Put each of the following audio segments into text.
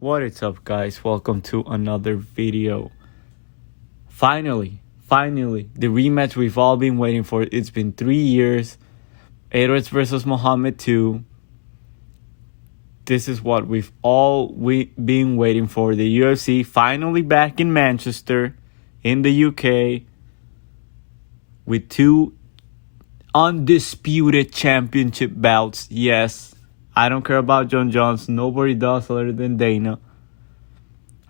What is up, guys? Welcome to another video. Finally, the rematch we've all been waiting for. It's been 3 years. Edwards versus Muhammad 2. This is what we've all been waiting for. The UFC finally back in Manchester, in the UK, with 2 undisputed championship bouts. Yes, I don't care about John Jones. Nobody does other than Dana.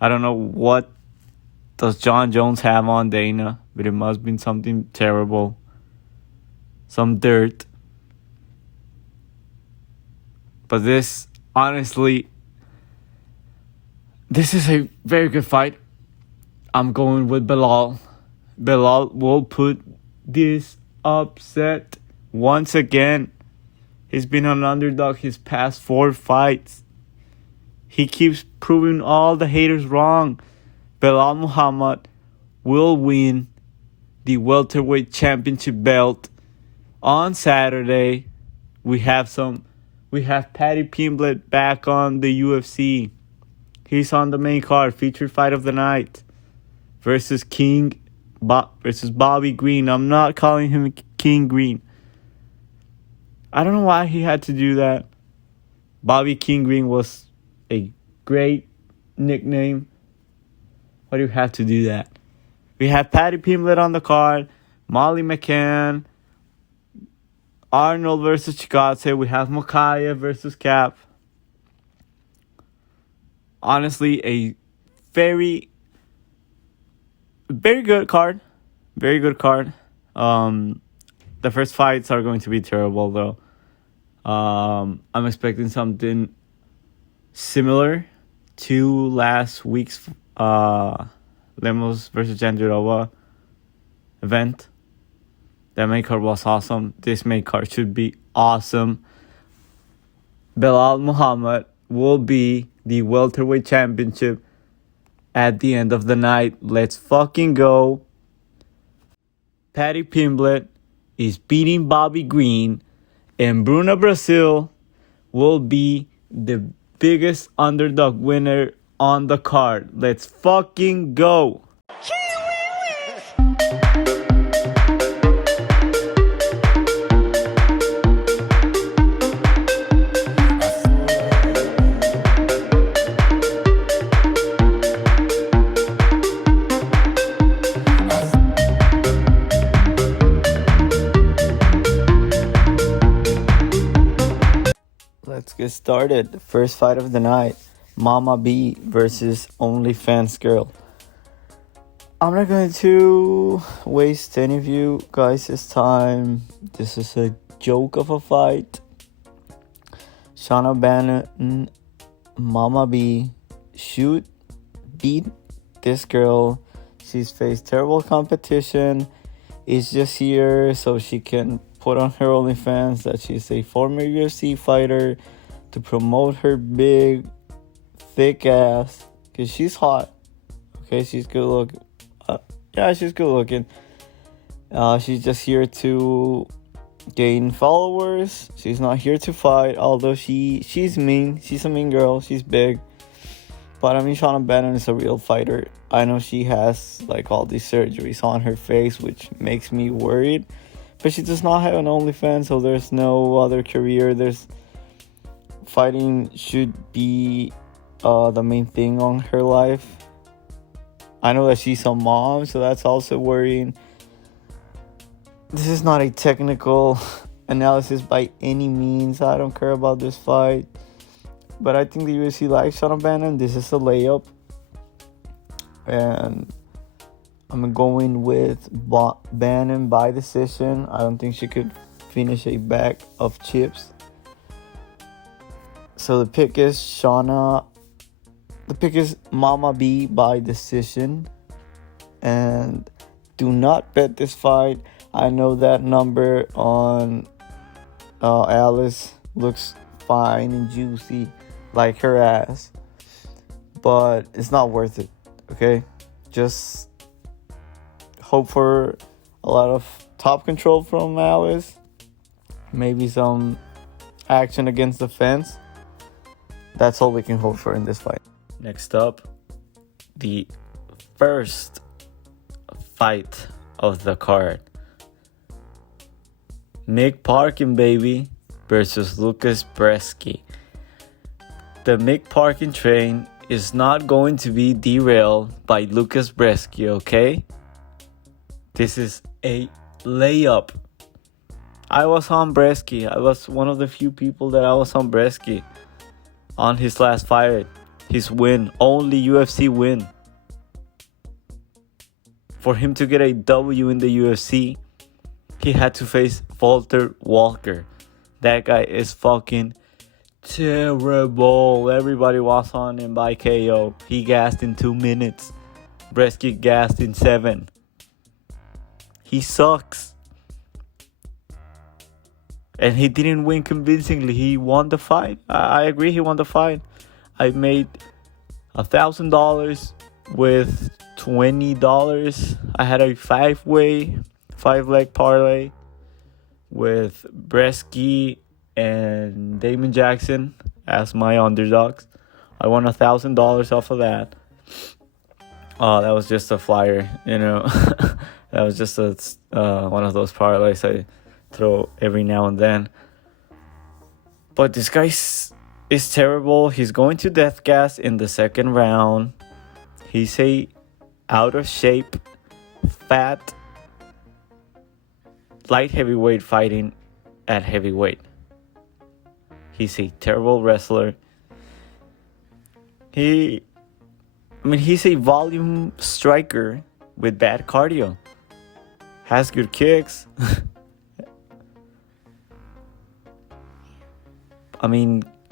I don't know what does John Jones have on Dana, but it must have been something terrible. Some dirt. But this, honestly, this is a very good fight. I'm going with Belal. Belal will put this upset once again. He's been an underdog his past 4 fights. He keeps proving all the haters wrong. Belal Muhammad will win the welterweight championship belt on Saturday. We have Paddy Pimblett back on the UFC. He's on the main card, featured fight of the night, versus Bobby Green. I'm not calling him King Green. I don't know why he had to do that. Bobby King Green was a great nickname. Why do you have to do that? We have Paddy Pimblett on the card. Molly McCann. Arnold versus Chikadze. We have Mokaev versus Cape. Honestly, a very good card. Very good card. The first fights are going to be terrible, though. I'm expecting something similar to last week's Lemos versus Jandirova event. That main card was awesome. This main card should be awesome. Belal Muhammad will be the welterweight championship at the end of the night. Let's fucking go. Paddy Pimblett is beating Bobby Green, and Bruna Brasil will be the biggest underdog winner on the card. Let's fucking go. Let's get started. The first fight of the night. Mama B versus OnlyFans Girl. I'm not going to waste any of you guys' time. This is a joke of a fight. Shauna Bannon, Mama B, beat this girl. She's faced terrible competition. Is just here so she can put on her OnlyFans that she's a former UFC fighter to promote her big, thick ass. Because she's hot. Okay, she's good looking. She's good looking. She's just here to gain followers. She's not here to fight. Although she's mean. She's a mean girl. She's big. But I mean, Shauna Bannon is a real fighter. I know she has like all these surgeries on her face, which makes me worried. But she does not have an OnlyFans, so there's no other career. Fighting should be the main thing on her life. I know that she's a mom, so that's also worrying. This is not a technical analysis by any means. I don't care about this fight. But I think the UFC likes Shauna Bannon. This is a layup. And I'm going with Bannon by decision. I don't think she could finish a bag of chips. So the pick is Shauna. The pick is Mama B by decision. And do not bet this fight. I know that number on Alice looks fine and juicy like her ass. But it's not worth it. Okay? Just hope for a lot of top control from Alice. Maybe some action against the fence. That's all we can hope for in this fight. Next up, the first fight of the card. Mick Parkin, baby, versus Lukasz Brzeski. The Mick Parkin train is not going to be derailed by Lukasz Brzeski, okay? This is a layup. I was on Brzeski. I was one of the few people that I was on Brzeski on his last fight. His win. Only UFC win. For him to get a W in the UFC, he had to face Walter Walker. That guy is fucking terrible. Everybody was on him by KO. He gassed in 2 minutes. Brzeski gassed in 7. He sucks. And he didn't win convincingly. He won the fight. I agree, he won the fight. I made $1,000 with $20. I had a 5-leg parlay with Brzeski and Damon Jackson as my underdogs. I won $1,000 off of that. That was just a flyer, you know. That was just one of those parlays I throw every now and then. But this guy is terrible. He's going to death gas in the second round. He's a out of shape, fat, light heavyweight fighting at heavyweight. He's a terrible wrestler. He's a volume striker with bad cardio. Has good kicks.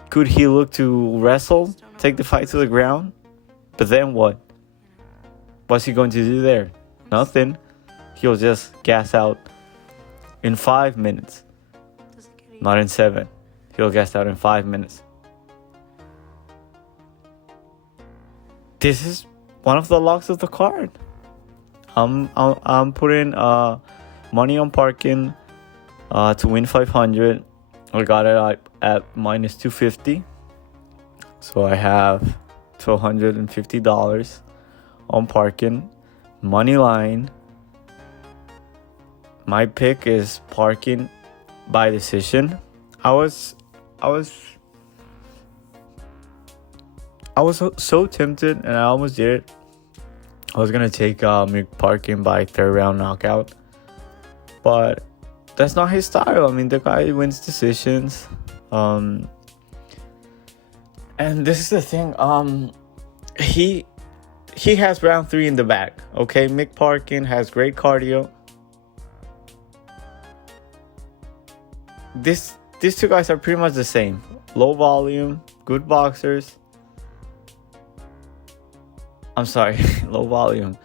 Could he look to wrestle, take the fight to the ground? But then what? What's he going to do there? Nothing. He'll just gas out in 5 minutes. Not in 7. He'll gas out in 5 minutes. This is one of the locks of the card. I'm putting money on Parkin to win 500. I got it at minus 250. So I have $1,250 on Parkin. Money line. My pick is Parkin by decision. I was so tempted, and I almost did it. I was gonna take Mick Parkin by 3rd round knockout, but that's not his style. The guy wins decisions. And this is the thing. He has round 3 in the bag. Okay, Mick Parkin has great cardio. These two guys are pretty much the same. Low volume, good boxers. Low volume.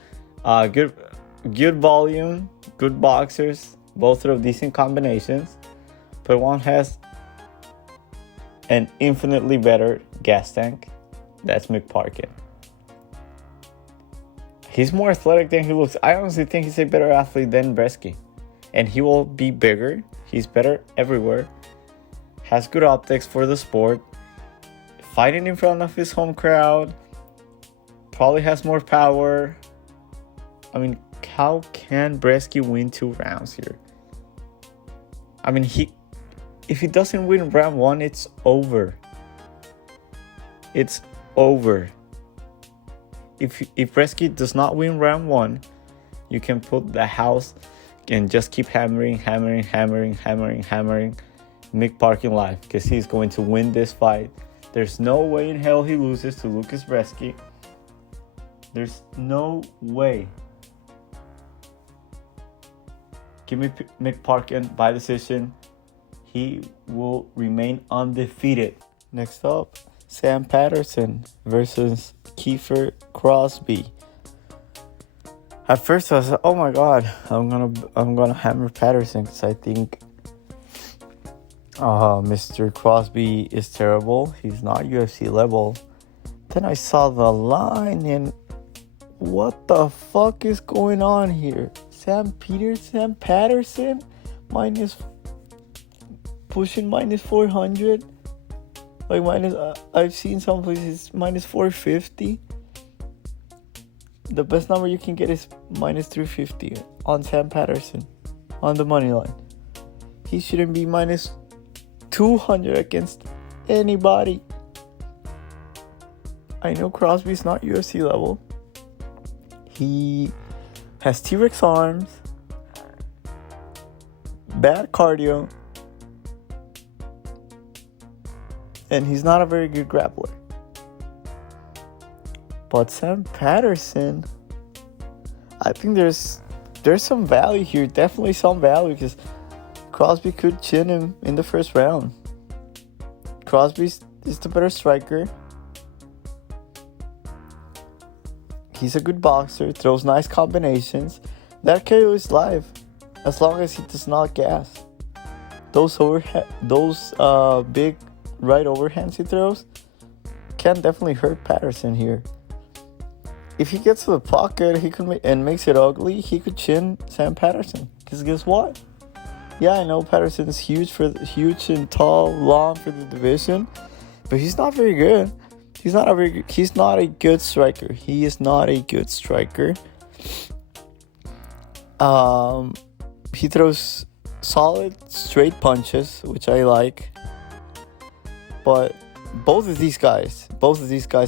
Good volume, good boxers. Both are of decent combinations. But one has an infinitely better gas tank. That's Mick Parkin. He's more athletic than he looks. I honestly think he's a better athlete than Brzeski. And he will be bigger. He's better everywhere. Has good optics for the sport. Fighting in front of his home crowd. Probably has more power. How can Brzeski win 2 rounds here? If he doesn't win round 1, it's over. It's over. If Brzeski does not win round 1, you can put the house and just keep hammering Mick Parkin live, because he's going to win this fight. There's no way in hell he loses to Lukasz Brzeski. There's no way. Give me Mick Parkin by decision. He will remain undefeated. Next up, Sam Patterson versus Kiefer Crosbie. At first I was like, oh my god, I'm gonna hammer Patterson, because I think Mr. Crosbie is terrible. He's not UFC level. Then I saw the line, and what the fuck is going on here? Sam Patterson pushing minus 400 Like minus, I've seen some places minus 450. The best number you can get is minus 350 on Sam Patterson on the money line. He shouldn't be minus 200 against anybody. I know Crosby's not UFC level. He has T-Rex arms, bad cardio, and he's not a very good grappler. But Sam Patterson, I think there's some value here. Definitely some value, because Crosby could chin him in the first round. Crosby is the better striker. He's a good boxer, throws nice combinations. That KO is live, as long as he does not gas. Those big right overhands he throws can definitely hurt Patterson here. If he gets to the pocket, he could and makes it ugly, he could chin Sam Patterson. Because guess what? Yeah, I know Patterson's huge and tall, long for the division, but he's not very good. He's not a good striker. He is not a good striker. He throws solid straight punches, which I like. But both of these guys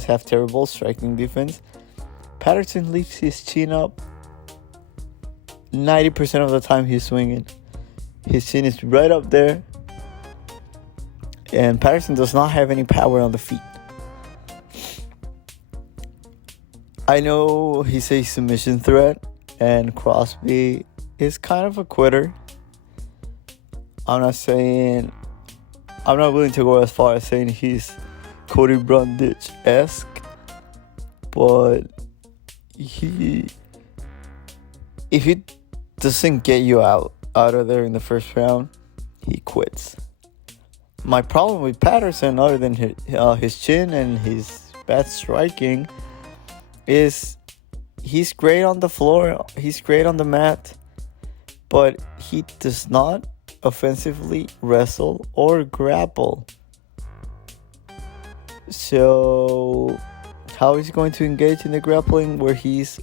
have terrible striking defense. Patterson leaves his chin up 90% of the time he's swinging. His chin is right up there. And Patterson does not have any power on the feet. I know he's a submission threat, and Crosby is kind of a quitter. I'm not willing to go as far as saying he's Cody Brundage-esque, but if he doesn't get you out of there in the first round, he quits. My problem with Patterson, other than his chin and his bad striking, is he's great on the floor, he's great on the mat, but he does not offensively wrestle or grapple. So how is he going to engage in the grappling where he's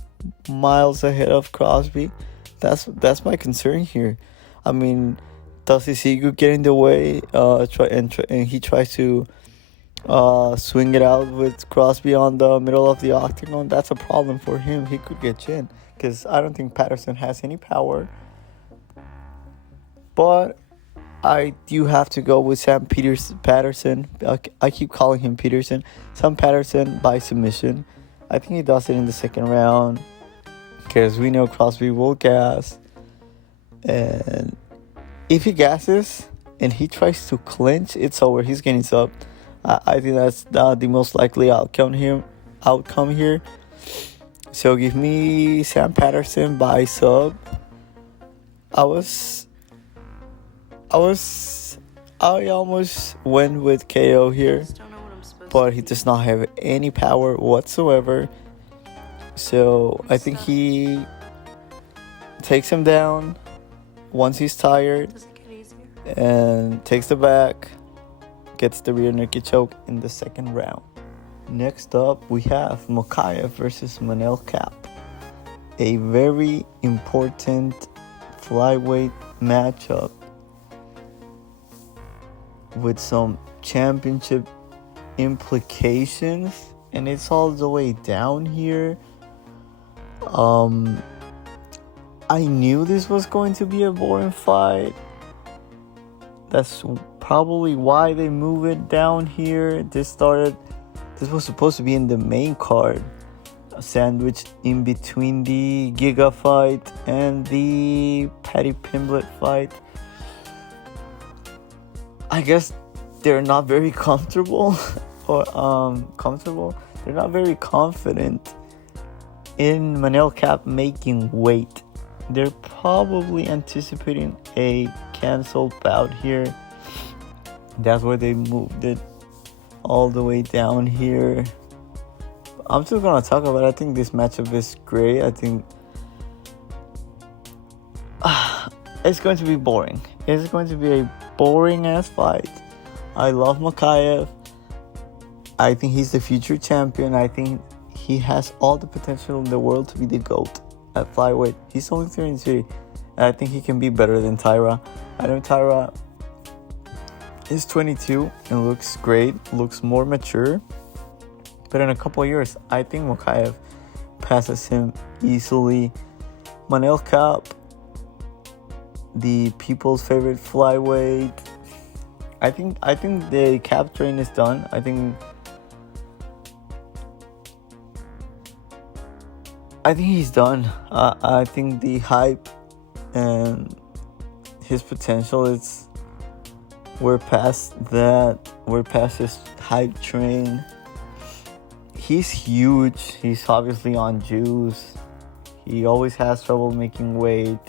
miles ahead of Crosby? That's my concern here. I mean, does his ego get in the way? And he tries to swing it out with Crosby on the middle of the octagon. That's a problem for him. He could get chin, because I don't think Patterson has any power. But I do have to go with Patterson. I keep calling him Peterson. Sam Patterson by submission. I think he does it in the second round, because we know Crosby will gas. And if he gasses and he tries to clinch, it's over. He's getting subbed. I think that's the most likely outcome here. So give me Sam Patterson by sub. I almost went with KO here, but he does not have any power whatsoever. So I think he takes him down once he's tired and takes the back. Gets the rear naked choke in the second round. Next up, we have Mokaev versus Manel Kape. A very important flyweight matchup with some championship implications, and it's all the way down here. I knew this was going to be a boring fight. That's probably why they move it down here. This was supposed to be in the main card, a sandwich in between the Giga fight and the Paddy Pimblett fight. I guess they're not very comfortable They're not very confident in Manel Kape making weight. They're probably anticipating a canceled bout here. That's why they moved it all the way down here. I'm still gonna talk about it. I think this matchup is great. I think it's going to be boring. It's going to be a boring ass fight. I love Mokaev. I think he's the future champion. I think he has all the potential in the world to be the GOAT at flyweight. He's only 33, and I think he can be better than Tyra. I know Tyra is 22 and looks great, looks more mature. But in a couple of years, I think Mokaev passes him easily. Manel Kape, the people's favorite flyweight. I think the Kape train is done. I think he's done. I think the hype and his potential we're past that. We're past his hype train. He's huge. He's obviously on juice. He always has trouble making weight.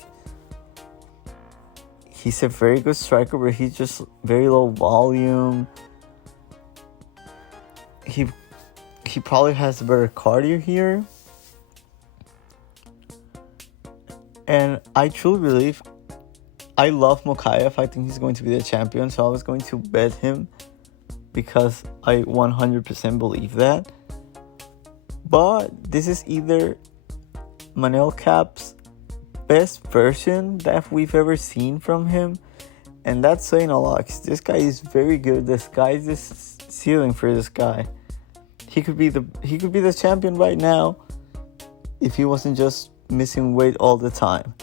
He's a very good striker, but he's just very low volume. He probably has a better cardio here. And I truly believe, I love Mokaev. I think he's going to be the champion, so I was going to bet him because I 100% believe that. But this is either Manel Kape's best version that we've ever seen from him, and that's saying a lot because this guy is very good. The sky's the ceiling for this guy. He could be the champion right now if he wasn't just missing weight all the time.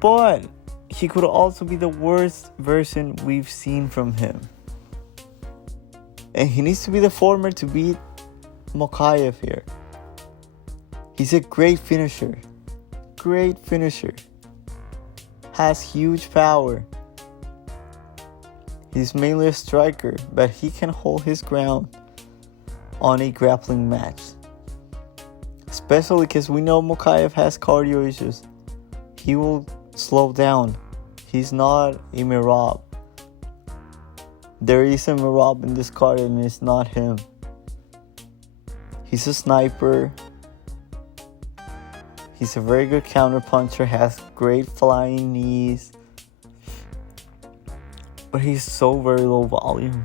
But he could also be the worst version we've seen from him. And he needs to be the former to beat Mokaev here. He's a great finisher. Great finisher. Has huge power. He's mainly a striker, but he can hold his ground on a grappling match. Especially because we know Mokaev has cardio issues. He will slow down. He's not a Mirab. There is a Mirab in this card and it's not him. He's a sniper. He's a very good counter puncher, has great flying knees. But he's so very low volume.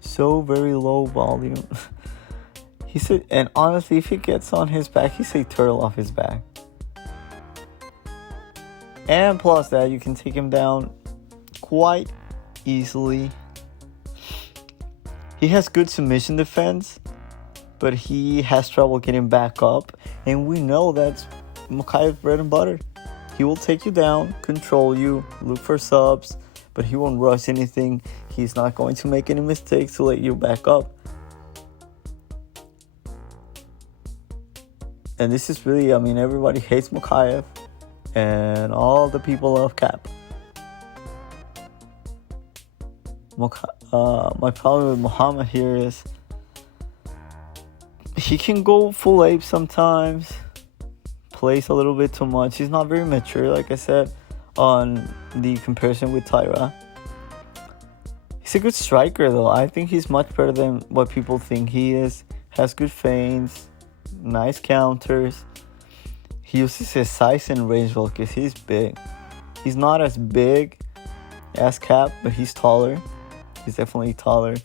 So very low volume. And honestly, if he gets on his back, he's a turtle off his back. And plus that, you can take him down quite easily. He has good submission defense, but he has trouble getting back up. And we know that's Mokaev's bread and butter. He will take you down, control you, look for subs, but he won't rush anything. He's not going to make any mistakes to let you back up. And this is really, everybody hates Mokaev, and all the people love Kape. My problem with Muhammad here is he can go full ape sometimes, plays a little bit too much. He's not very mature, like I said, on the comparison with Tyra. He's a good striker, though. I think he's much better than what people think he is. Has good feints, nice counters. He uses his size and range well because he's big. He's not as big as Kape, but he's taller. He's definitely taller.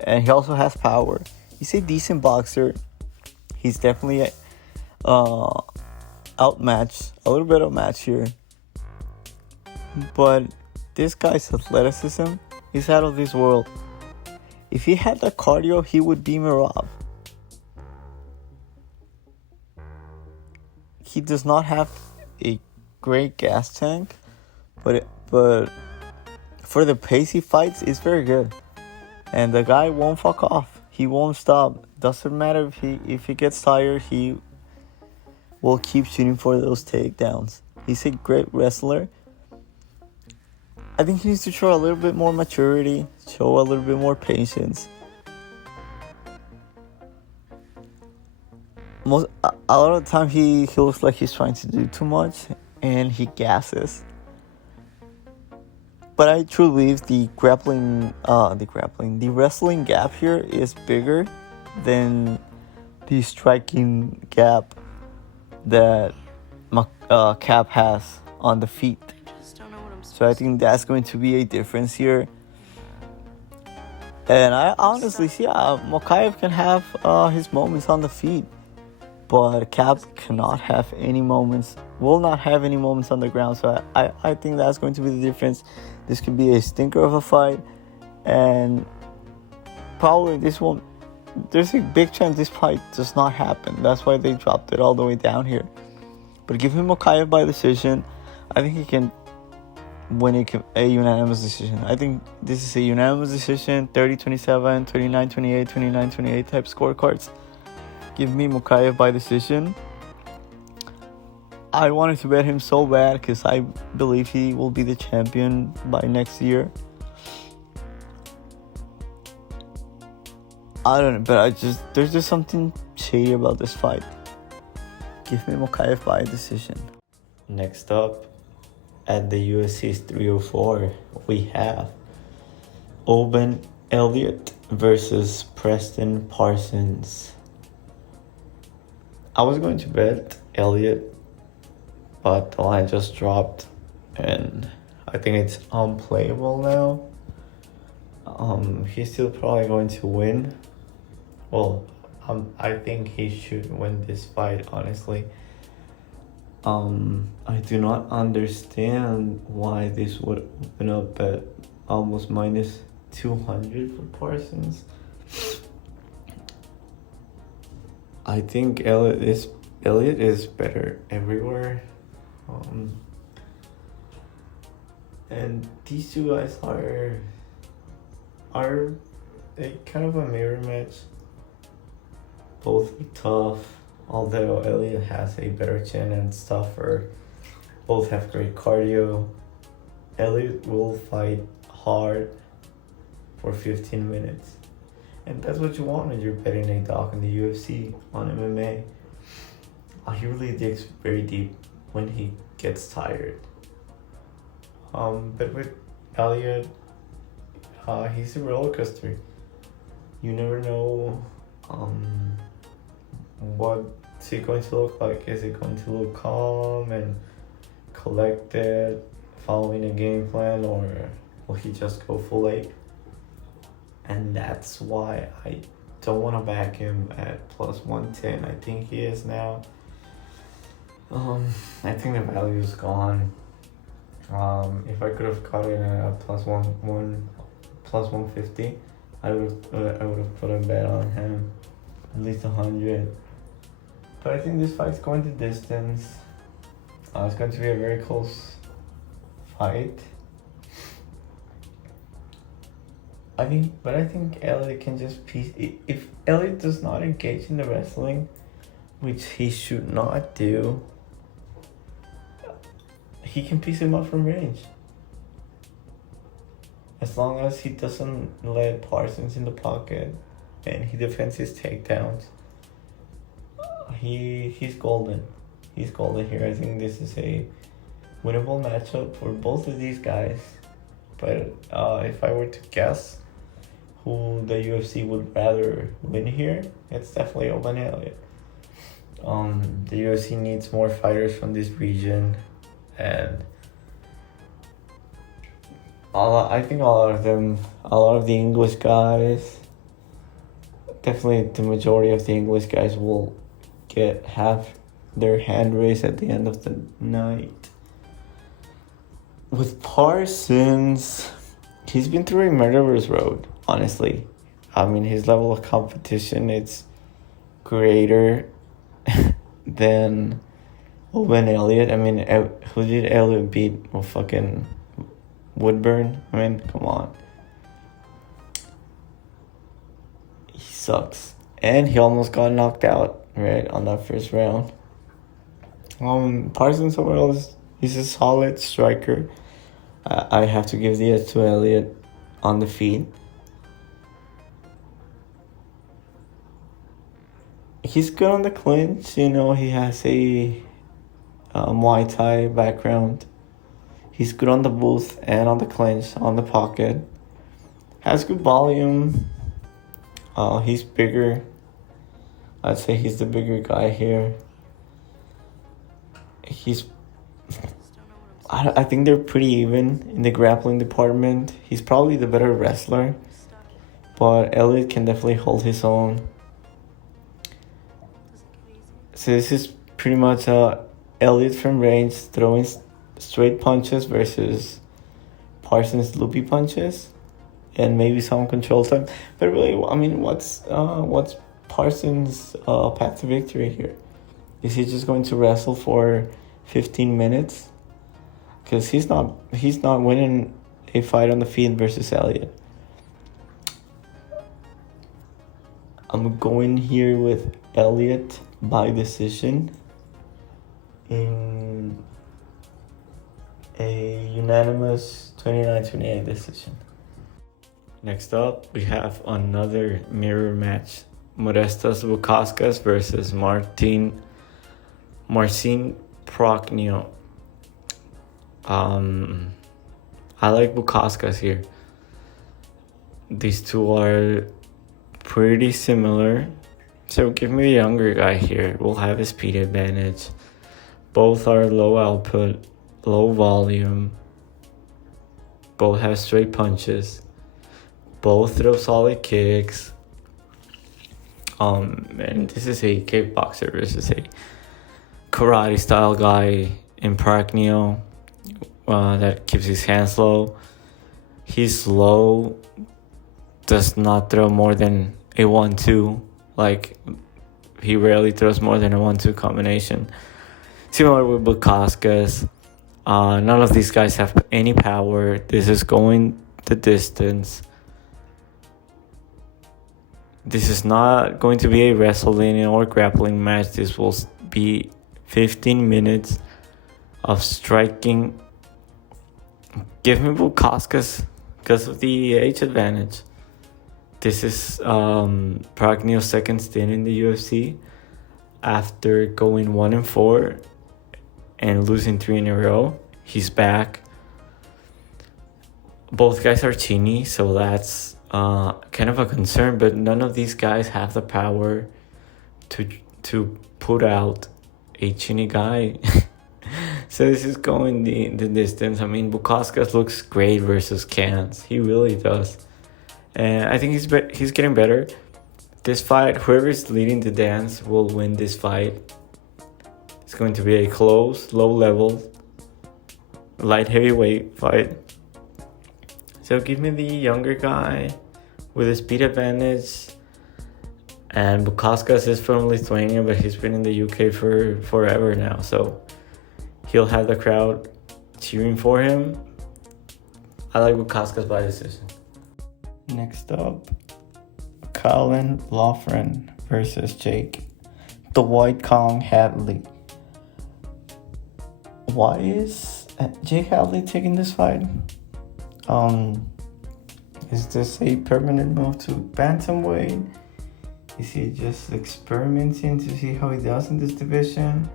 And he also has power. He's a decent boxer. He's definitely outmatched. A little bit outmatched here. But this guy's athleticism is out of this world. If he had the cardio, he would be Mirab. He does not have a great gas tank, but for the pace he fights, it's very good. And the guy won't fuck off. He won't stop. Doesn't matter if he gets tired, he will keep shooting for those takedowns. He's a great wrestler. I think he needs to show a little bit more maturity, show a little bit more patience. A lot of the time he looks like he's trying to do too much and he gasses. But I truly believe the wrestling gap here is bigger than the striking gap that Kape has on the feet. So I think that's going to be a difference here. And I honestly see Mokaev can have his moments on the feet, but Cape cannot have any moments, will not have any moments on the ground. So I think that's going to be the difference. This could be a stinker of a fight, and probably this won't. There's a big chance this fight does not happen. That's why they dropped it all the way down here. But give him Mokaev by decision. I think he can win a unanimous decision. I think this is a unanimous decision, 30-27, 29-28, 29-28 type scorecards. Give me Mokaev by decision. I wanted to bet him so bad because I believe he will be the champion by next year. I don't know, but there's just something shady about this fight. Give me Mokaev by decision. Next up, at the UFC 304, we have Oban Elliot versus Preston Parsons. I was going to bet Elliot, but the line just dropped, and I think it's unplayable now. He's still probably going to win. Well, I think he should win this fight, honestly. I do not understand why this would open up at almost minus 200 for Parsons. I think Elliot is better everywhere. And these two guys are a kind of a mirror match. Both tough, although Elliot has a better chin and stuffer. Both have great cardio. Elliot will fight hard for 15 minutes. And that's what you want when you're betting a dog in the UFC on MMA. He really digs very deep when he gets tired. But with Elliot, he's a roller coaster. You never know what's he going to look like. Is he going to look calm and collected, following a game plan, or will he just go full ape? And that's why I don't want to back him at plus 110. I think he is now. I think the value is gone. If I could have got it at plus 150, I would have put a bet on him, at least 100. But I think this fight's going to distance. It's going to be a very close fight. I think Elliot can just piece. If Elliot does not engage in the wrestling, which he should not do, he can piece him up from range. As long as he doesn't let Parsons in the pocket and he defends his takedowns, he's golden. He's golden here. I think this is a winnable matchup for both of these guys. But if I were to guess who the UFC would rather win here, it's definitely Oban Elliot. The UFC needs more fighters from this region, and I think a lot of the English guys, definitely the majority of the English guys will have their hand raised at the end of the night. With Parsons, he's been through a murderer's road, honestly. I mean, his level of competition, it's greater than Oban Elliot. I mean, who did Elliot beat? Well, fucking Woodburn? I mean, come on. He sucks. And he almost got knocked out, right, on that first round. Parsons overall he's a solid striker. I have to give the edge to Elliot on the feet. He's good on the clinch. You know, he has a Muay Thai background. He's good on the booth and on the clinch, on the pocket. Has good volume. He's bigger. I'd say he's the bigger guy here. I think they're pretty even in the grappling department. He's probably the better wrestler, but Elliot can definitely hold his own. So this is pretty much Elliot from range throwing straight punches versus Parsons loopy punches, and maybe some control time. But really, I mean, what's Parsons' path to victory here? Is he just going to wrestle for 15 minutes? Because he's not winning a fight on the feet versus Elliot. I'm going here with Elliot by decision in a unanimous 29-28 decision. Next up, we have another mirror match. Modestas Lukasz versus Marcin Proknio. I like Lukasz here. These two are pretty similar. So give me a younger guy here. We'll have a speed advantage. Both are low output, low volume. Both have straight punches. Both throw solid kicks. And this is a kickboxer versus a karate style guy in Proknio that keeps his hands low. He's low, does not throw more than a 1-2. Like, he rarely throws more than a 1-2 combination. Similar with Lukasz. None of these guys have any power. This is going the distance. This is not going to be a wrestling or grappling match. This will be 15 minutes of striking. Give me Lukasz because of the age advantage. This is Proknio's second stint in the UFC after going 1-4 and losing 3 in a row. He's back. Both guys are teeny, so that's kind of a concern, but none of these guys have the power to put out a chinny guy. So this is going the distance. I mean, Lukasz looks great versus Cans. He really does. And I think he's getting better. This fight, whoever is leading the dance will win this fight. It's going to be a close, low-level, light heavyweight fight. So give me the younger guy with a speed advantage. And Lukasz is from Lithuania, but he's been in the UK for forever now. So he'll have the crowd cheering for him. I like Lukasz by decision. Next up, Caolan Loughran versus Jake, the White Kong Hadley. Why is Jake Hadley taking this fight? Is this a permanent move to bantamweight? Is he just experimenting to see how he does in this division?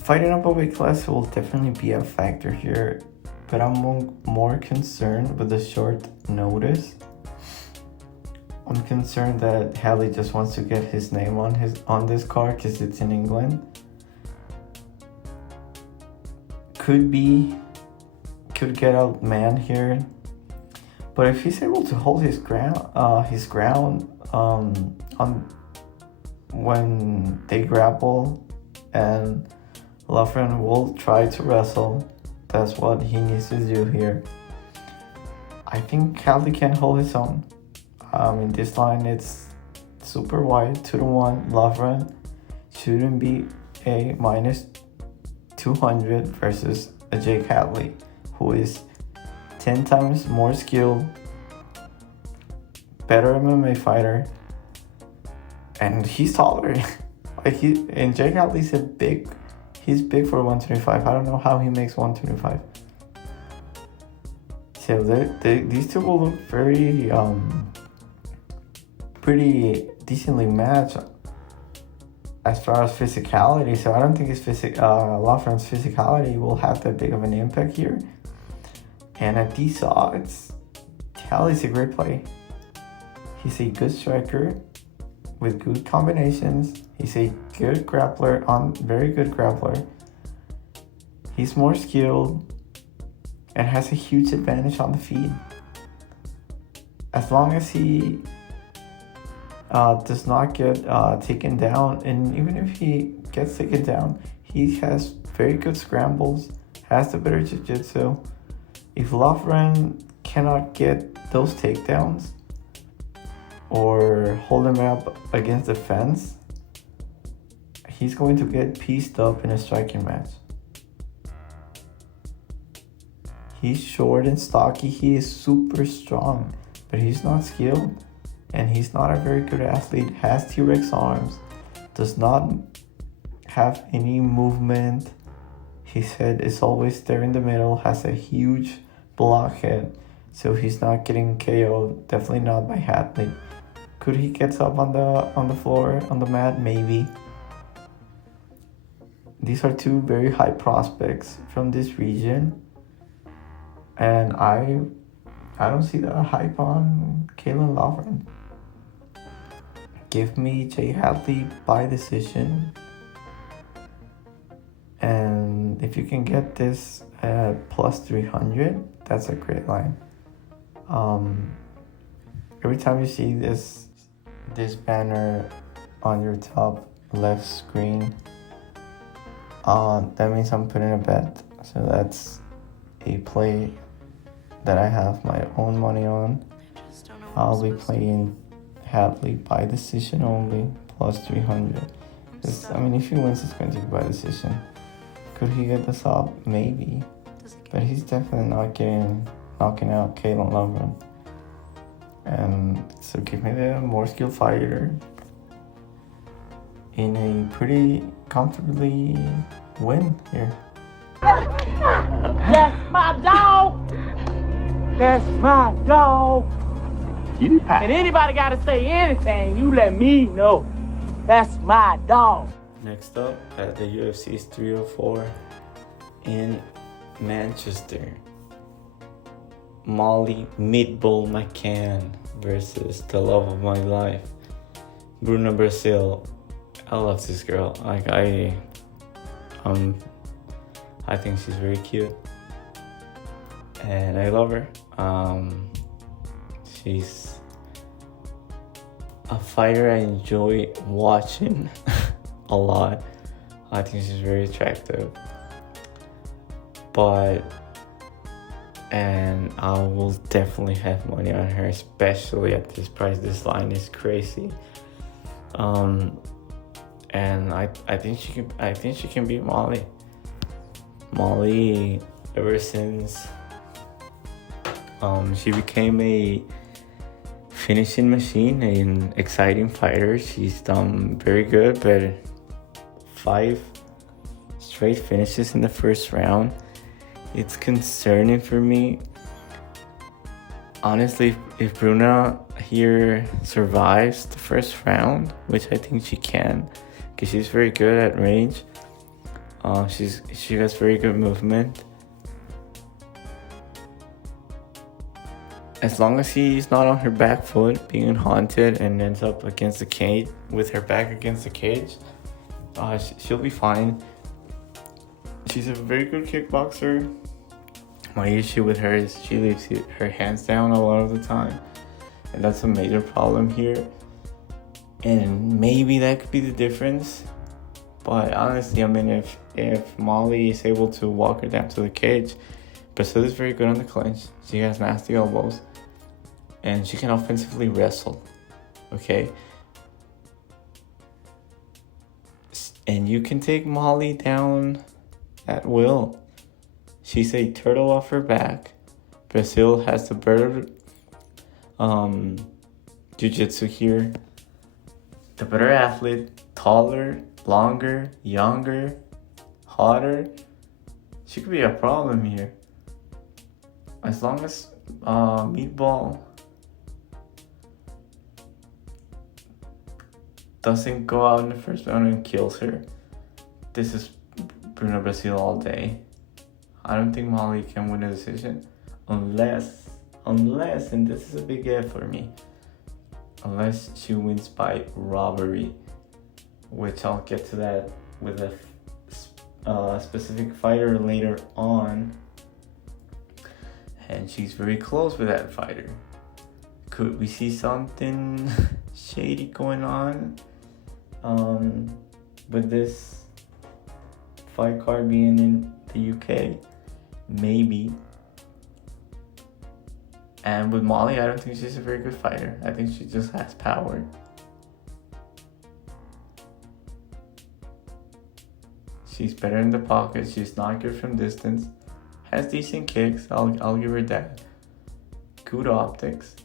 Fighting up a weight class will definitely be a factor here, but I'm more concerned with the short notice. I'm concerned that Hadley just wants to get his name on this card because it's in England. Could get out man here, but if he's able to hold his ground on when they grapple, and Loughran will try to wrestle. That's what he needs to do here. I think Hadley can hold his own. In this line, it's super wide, 2-1. Loughran shouldn't be a minus 200 versus a Jake Hadley, who is 10 times more skilled, better MMA fighter, and he's taller. And Jake Hadley's he's big for 125. I don't know how he makes 125. So these two will look very pretty decently matched as far as physicality. So I don't think Loughran's physicality will have that big of an impact here. And at these odds, Hadley's a great play. He's a good striker with good combinations. He's a good grappler, very good grappler. He's more skilled and has a huge advantage on the feet. as long as he does not get taken down, and even if he gets taken down, he has very good scrambles, has the better jiu-jitsu. If Loughran cannot get those takedowns or hold him up against the fence, he's going to get pieced up in a striking match. He's short and stocky, he is super strong, but he's not skilled, and he's not a very good athlete, has T-Rex arms, does not have any movement. His head is always there in the middle, has a huge blockhead, so he's not getting KO'd, definitely not by Hadley. Could he get up on the floor, on the mat? Maybe. These are two very high prospects from this region, and I don't see the hype on Caolan Loughran. Give me Jay Hadley by decision. And if you can get this at plus 300, that's a great line. Every time you see this banner on your top left screen, that means I'm putting a bet. So that's a play that I have my own money on. I'll be playing Hadley by decision only, plus 300. I mean, if he wins, it's going to be by decision. Could he get this up? Maybe. But he's definitely not knocking out Caolan Loughran. And so give me the more skilled fighter in a pretty comfortably win here. That's my dog! That's my dog! And anybody gotta say anything, you let me know. That's my dog. Next up at the UFC's 304 in Manchester, Molly Meatball McCann versus the love of my life, Bruna, Brasil. I love this girl. Like I think she's very cute, and I love her. She's a fighter I enjoy watching a lot. I think she's very attractive, and I will definitely have money on her, especially at this price. This line is crazy. And I think she can beat Molly. Molly, ever since she became a finishing machine, an exciting fighter, she's done very good, but 5 straight finishes in the first round. It's concerning for me. Honestly, if Bruna here survives the first round, which I think she can, because she's very good at range. She has very good movement. As long as she's not on her back foot, being haunted, and ends up against the cage with her back against the cage, she'll be fine. She's a very good kickboxer. My issue with her is she leaves her hands down a lot of the time, and that's a major problem here. And maybe that could be the difference. But honestly, I mean, if Molly is able to walk her down to the cage, Brasil is very good on the clinch. She has nasty elbows, and she can offensively wrestle. Okay? And you can take Molly down at will. She's a turtle off her back. Brasil has the better jiu-jitsu here. The better athlete, taller, longer, younger, hotter. She could be a problem here. As long as Meatball doesn't go out in the first round and kills her, this is Bruna Brasil all day. I don't think Molly can win a decision unless, and this is a big if for me, unless she wins by robbery, which I'll get to that with a specific fighter later on. And she's very close with that fighter. could we see something shady going on with this fight card being in the UK? Maybe. And with Molly, I don't think she's a very good fighter. I think she just has power. She's better in the pocket. She's not good from distance. Has decent kicks. I'll give her that. Good optics.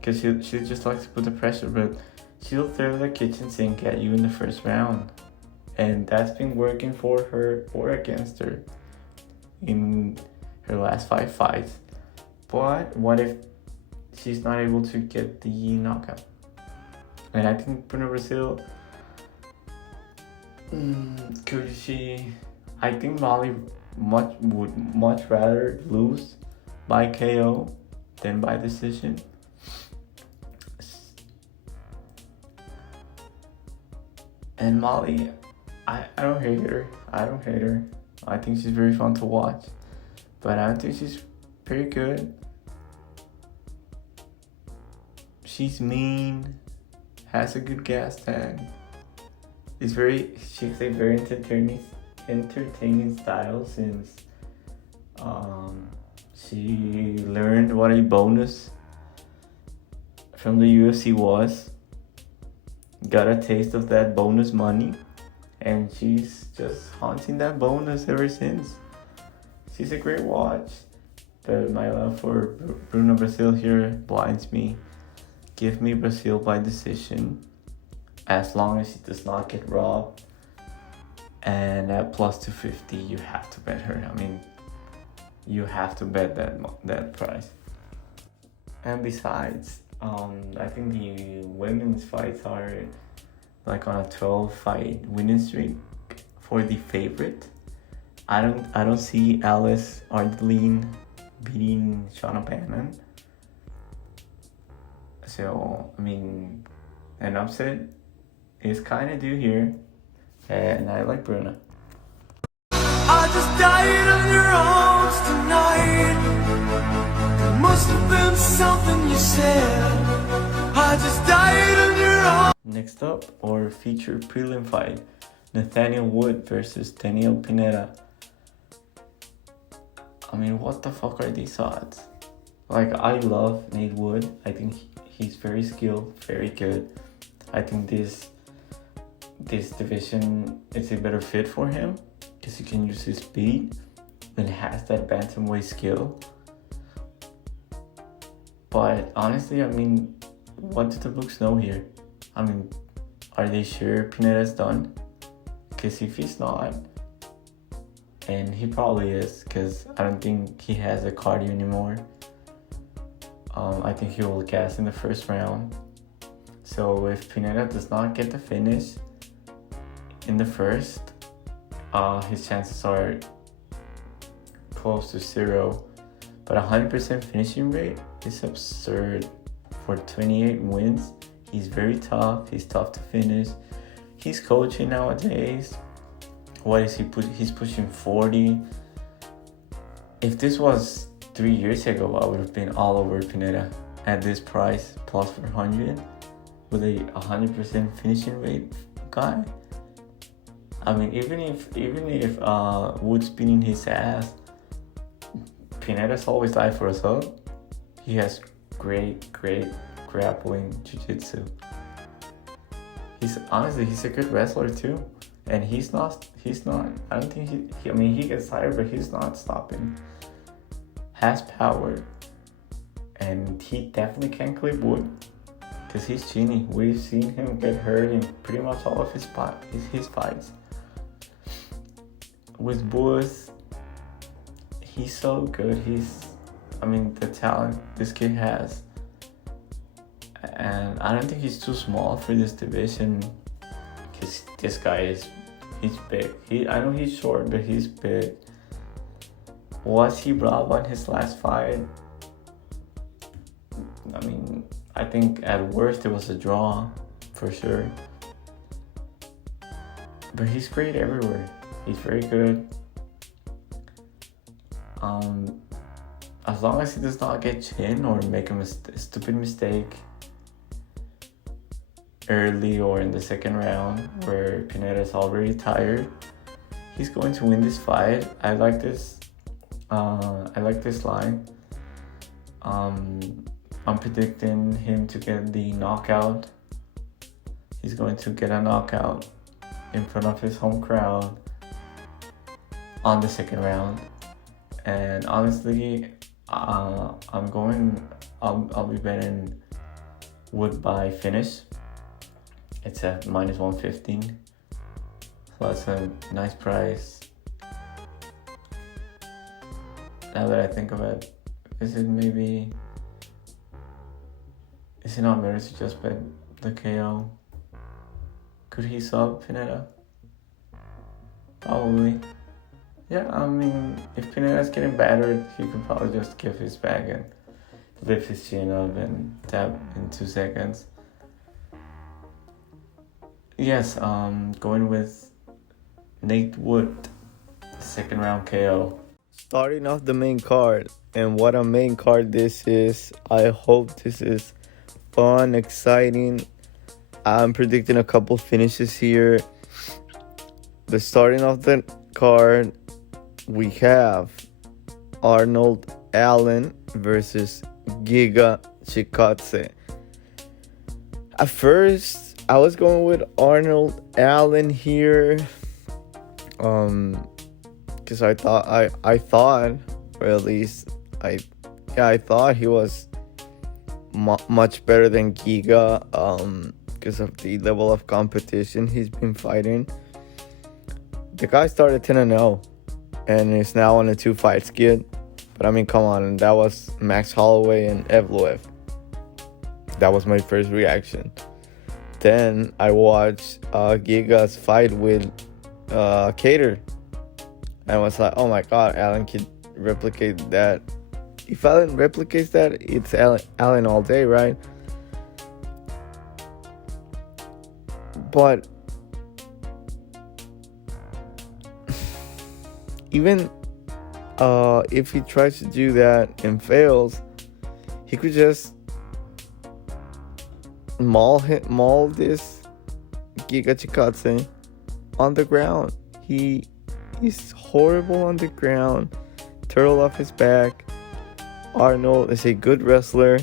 Because she just likes to put the pressure, but she'll throw the kitchen sink at you in the first round. And that's been working for her or against her in her last 5 fights. But what if she's not able to get the knockout? And I think Bruna Brasil, could she? I think Molly would much rather lose by KO than by decision. And Molly, I don't hate her. I think she's very fun to watch, but I don't think she's very good. She's mean, has a good gas tank. She's a very entertaining style since she learned what a bonus from the UFC was. Got a taste of that bonus money, and she's just haunting that bonus ever since. She's a great watch, but my love for Bruna Brasil here blinds me. Give me Brasil by decision, as long as she does not get robbed. And at plus 250, you have to bet her. I mean, you have to bet that price. And besides, I think the women's fights are like on a 12-fight winning streak for the favorite. I don't see Alice Ardelean beating Shauna Bannon. So I mean, an upset is kind of due here, and I like Bruna. I just died on your arms tonight. There must have been something you said. I just died on your arms. Next up, our featured prelim fight, Nathaniel Wood versus Daniel Pineda. I mean, what the fuck are these odds? Like, I love Nate Wood. I think he's very skilled, very good. I think this division is a better fit for him because he can use his speed and has that bantamweight skill. But honestly, I mean, what do the books know here? I mean, are they sure Pineda's done? Because if he's not, and he probably is, because I don't think he has a cardio anymore. I think he will gas in the first round. So if Pineda does not get the finish in the first, his chances are close to 0. But 100% finishing rate is absurd. For 28 wins, he's very tough. He's tough to finish. He's coaching nowadays. What is he he's pushing 40. If this was 3 years ago, I would have been all over Pineda at this price, plus 400, with a 100% finishing rate guy. I mean, even if Wood's beating his ass, Pineda's always died for us up. He has great grappling jiu-jitsu. He's a good wrestler too, and he's not. I don't think he. I mean, he gets tired, but he's not stopping. Has power, and he definitely can clip Wood, because he's Genie. We've seen him get hurt in pretty much all of his fights. With Wood, he's so good. The talent this kid has, and I don't think he's too small for this division, because this guy he's big. I know he's short, but he's big. Was he robbed on his last fight? I mean, I think at worst it was a draw, for sure. But he's great everywhere. He's very good. as long as he does not get chin or make a stupid mistake early or in the second round where Pineda is already tired, he's going to win this fight. I like this line. I'm predicting him to get the knockout. He's going to get a knockout in front of his home crowd on the second round. And honestly, I'll be betting Wood by finish. It's at minus 115. So that's a nice price. Now that I think of it, is it not better to just bet the KO? Could he sub Pineda? Probably. Yeah, I mean, if Pineda's getting battered, he could probably just give his back and lift his chin up and tap in 2 seconds. Yes, going with Nate Wood, second round KO. Starting off the main card, and what a main card this is. I hope this is fun, exciting. I'm predicting a couple finishes here. The starting off the card, we have Ardelean versus Giga Chikadze. At first, I was going with Ardelean here, because I thought, or at least I thought he was much better than Giga, because of the level of competition he's been fighting. The guy started 10-0 and is now on a 2-fight skid. But I mean, come on, that was Max Holloway and Evloev. That was my first reaction. Then I watched Giga's fight with Cater, and I was like, oh my god, Allen can replicate that. If Allen replicates that, it's Allen all day, right? But even if he tries to do that and fails, he could just maul this Giga Chikadze on the ground. He's horrible on the ground. Turtle off his back. Arnold is a good wrestler.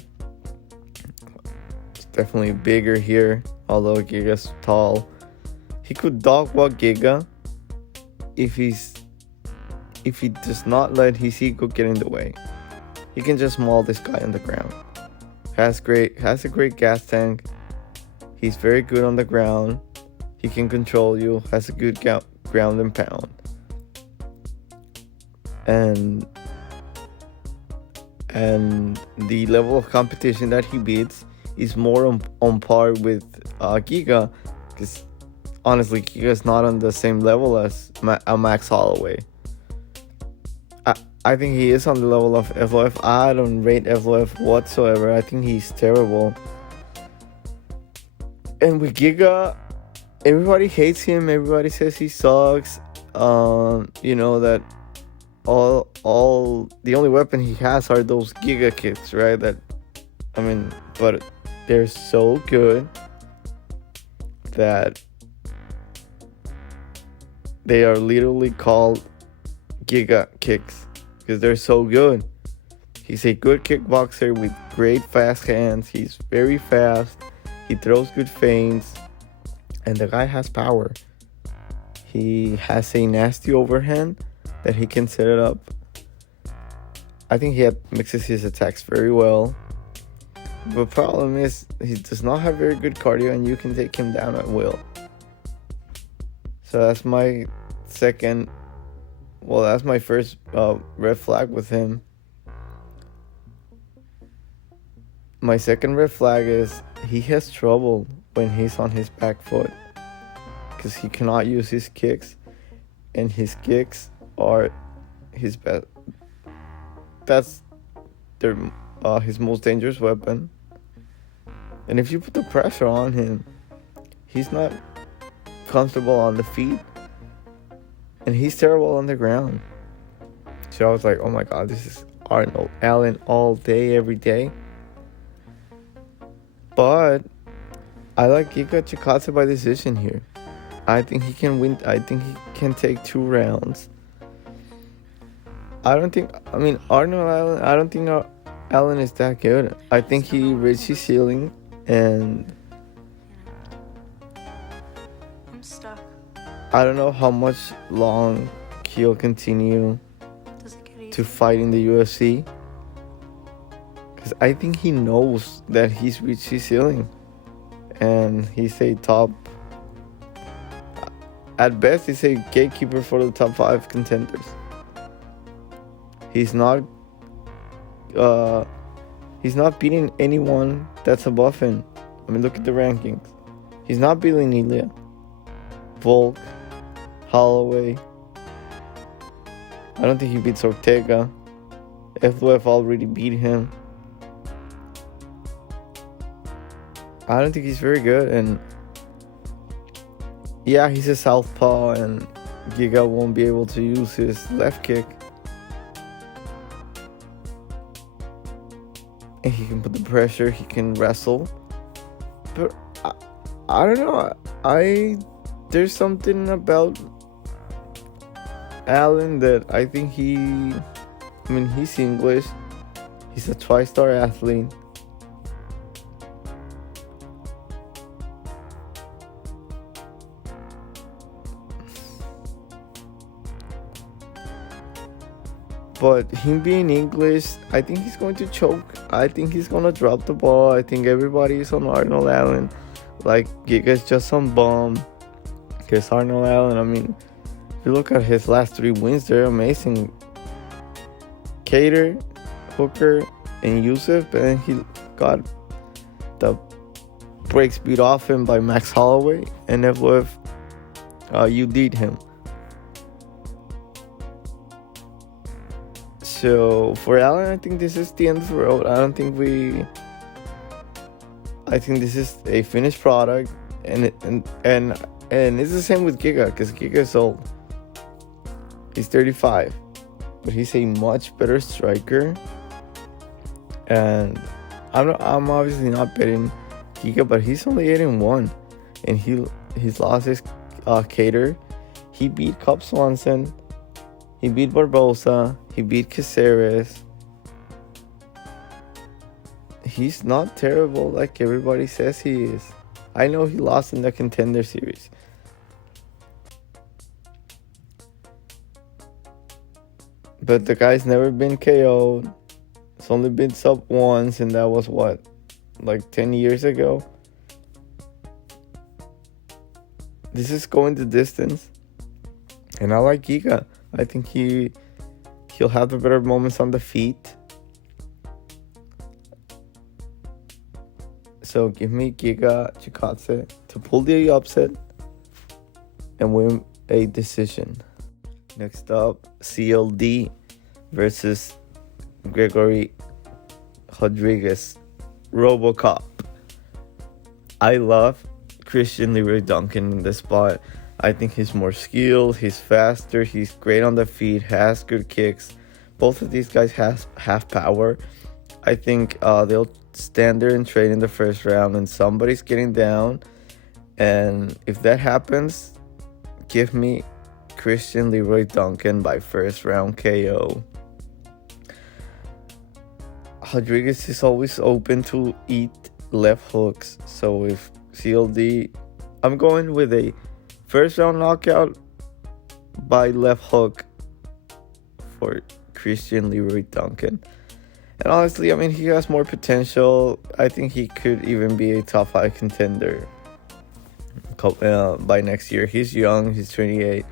It's definitely bigger here, although Giga's tall. He could dog walk Giga if he does not let his ego get in the way. He can just maul this guy on the ground. Has a great gas tank. He's very good on the ground. He can control you. Has a good ground and pound. And the level of competition that he beats is more on par with Giga, because honestly, Giga's not on the same level as Max Holloway. I think he is on the level of Evloev. I don't rate Evloev whatsoever. I think he's terrible. And with Giga, everybody hates him. Everybody says he sucks. That all the only weapon he has are those Giga kicks, right? But they're so good that they are literally called Giga kicks, because they're so good. He's a good kickboxer with great fast hands. He's very fast. He throws good feints. And the guy has power. He has a nasty overhand that he can set it up. I think he mixes his attacks very well. The problem is he does not have very good cardio, and you can take him down at will. So that's my first red flag with him. My second red flag is he has trouble when he's on his back foot, because he cannot use his kicks, and his kicks are his best. That's his most dangerous weapon. And if you put the pressure on him, he's not comfortable on the feet, and he's terrible on the ground. So I was like, oh my god, this is Allen all day, every day. But I like Giga Chikadze by decision here. I think he can win. I think he can take 2 rounds. Arnold Allen, I don't think Allen is that good. I think he reached his ceiling, and I'm stuck. I don't know how much long he'll continue Does it get easy? to fight in the UFC. Because I think he knows that he's reached his ceiling. And he's a top... At best, he's a gatekeeper for the top 5 contenders. He's not beating anyone that's above him. I mean, look at the rankings. He's not beating Ilya, Volk, Holloway. I don't think he beats Ortega. Evloev already beat him. I don't think he's very good, and yeah, he's a southpaw, and Giga won't be able to use his left kick. And he can put the pressure, he can wrestle. But I don't know. There's something about Allen that I think he's English. He's a tri-star athlete. But him being English, I think he's going to choke. I think he's going to drop the ball. I think everybody is on Arnold Allen. Like, Giga's just some bum. Because Arnold Allen, I mean, if you look at his last 3 wins, they're amazing. Cater, Hooker, and Yusuf. And he got the breaks beat off him by Max Holloway. And Evloev, you did him. So for Allen, I think this is the end of the road. I think this is a finished product, and it's the same with Giga, because Giga is old. He's 35, but he's a much better striker. And I'm obviously not betting Giga, but he's only 8-1, and his loss is Cater. He beat Cub Swanson. He beat Barbosa. He beat Caceres. He's not terrible like everybody says he is. I know he lost in the Contender Series. But the guy's never been KO'd. It's only been sub once, and that was what? Like 10 years ago? This is going the distance. And I like Giga. I think he'll have the better moments on the feet. So give me Giga Chikadze to pull the upset and win a decision. Next up, CLD versus Gregory Rodriguez. Robocop. I love Christian Leroy Duncan in this spot. I think he's more skilled, he's faster, he's great on the feet, has good kicks. Both of these guys have power. I think they'll stand there and trade in the first round, and somebody's getting down. And if that happens, give me Christian Leroy Duncan by first round KO. Rodriguez is always open to eat left hooks. So if CLD, I'm going with a first round knockout by left hook for Christian Leroy Duncan. And honestly, I mean, he has more potential. I think he could even be a top 5 contender by next year. He's young, he's 28.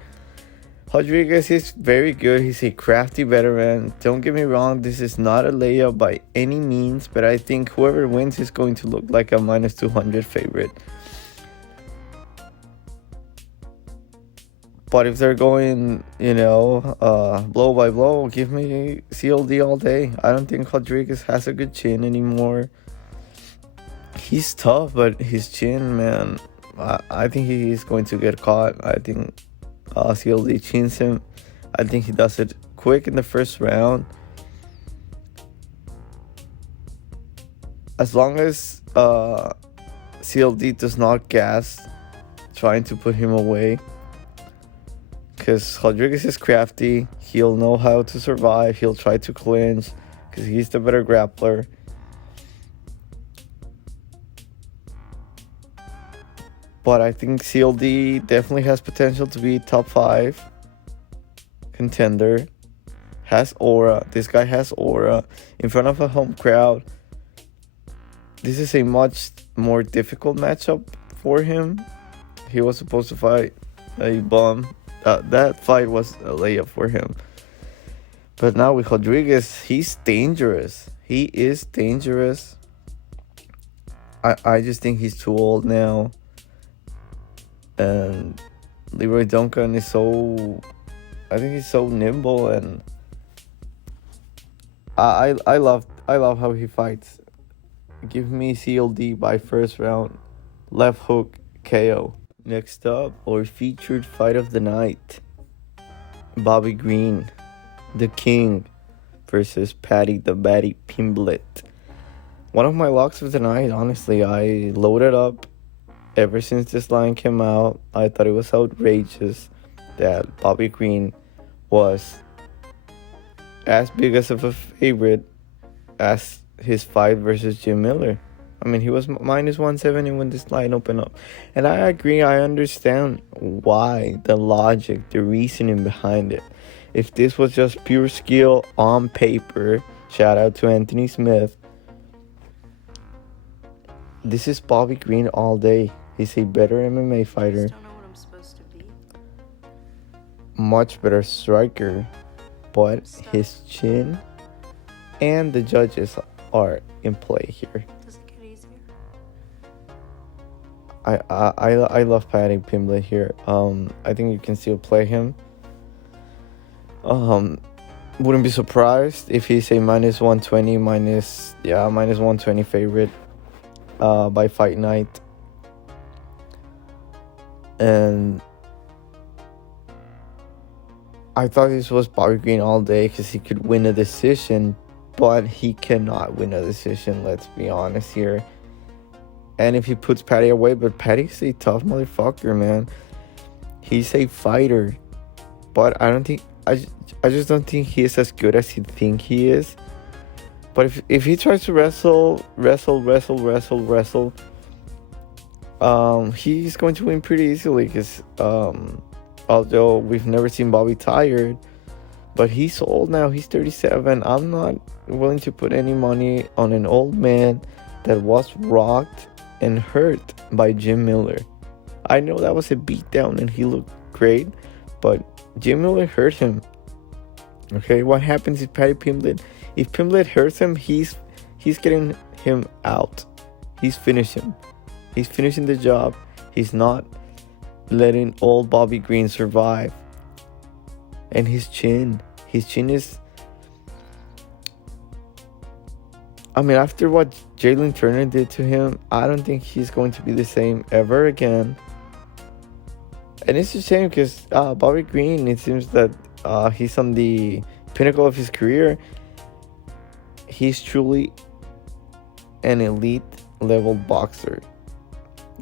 Rodriguez is very good. He's a crafty veteran. Don't get me wrong, this is not a layup by any means, but I think whoever wins is going to look like a minus 200 favorite. But if they're going, blow by blow, give me CLD all day. I don't think Rodriguez has a good chin anymore. He's tough, but his chin, man, I think he's going to get caught. I think CLD chins him. I think he does it quick in the first round. as long as CLD does not gas trying to put him away, because Rodriguez is crafty, he'll know how to survive, he'll try to clinch because he's the better grappler. But I think CLD definitely has potential to be top 5 contender. Has aura. This guy has aura. In front of a home crowd, this is a much more difficult matchup for him. He was supposed to fight a bum. That fight was a layup for him. But now with Rodriguez, he's dangerous. He is dangerous. I just think he's too old now. And Leroy Duncan is so... I think he's so nimble, and I love how he fights. Give me CLD by first round. Left hook KO. Next up, our featured fight of the night. Bobby Green, the King, versus Paddy the Batty Pimblett. One of my locks of the night, honestly. I loaded up ever since this line came out. I thought it was outrageous that Bobby Green was as big as of a favorite as his fight versus Jim Miller. I mean, he was minus 170 when this line opened up. And I agree, I understand why, the logic, the reasoning behind it. If this was just pure skill on paper, shout out to Anthony Smith, this is Bobby Green all day. He's a better MMA fighter. I just don't know what I'm supposed to be. Much better striker. But his chin and the judges are in play here. Does it get easier? I love Paddy Pimblett here. I think you can still play him. Wouldn't be surprised if he's a minus 120, minus 120 favorite by fight night. And I thought this was Bobby Green all day because he could win a decision, but he cannot win a decision, let's be honest here. And if he puts Paddy away, but Paddy's a tough motherfucker, man. He's a fighter, but I just don't think he is as good as he think he is. But if he tries to wrestle, he's going to win pretty easily because although we've never seen Bobby tired, but he's old now. He's 37. I'm not willing to put any money on an old man that was rocked and hurt by Jim Miller. I know that was a beatdown and he looked great, but Jim Miller hurt him. Okay, what happens is Paddy Pimblett, if Pimblett hurts him, he's getting him out. He's finishing the job. He's not letting old Bobby Green survive. And his chin is, I mean, after what Jalen Turner did to him, I don't think he's going to be the same ever again. And it's a shame because Bobby Green, it seems that he's on the pinnacle of his career. He's truly an elite level boxer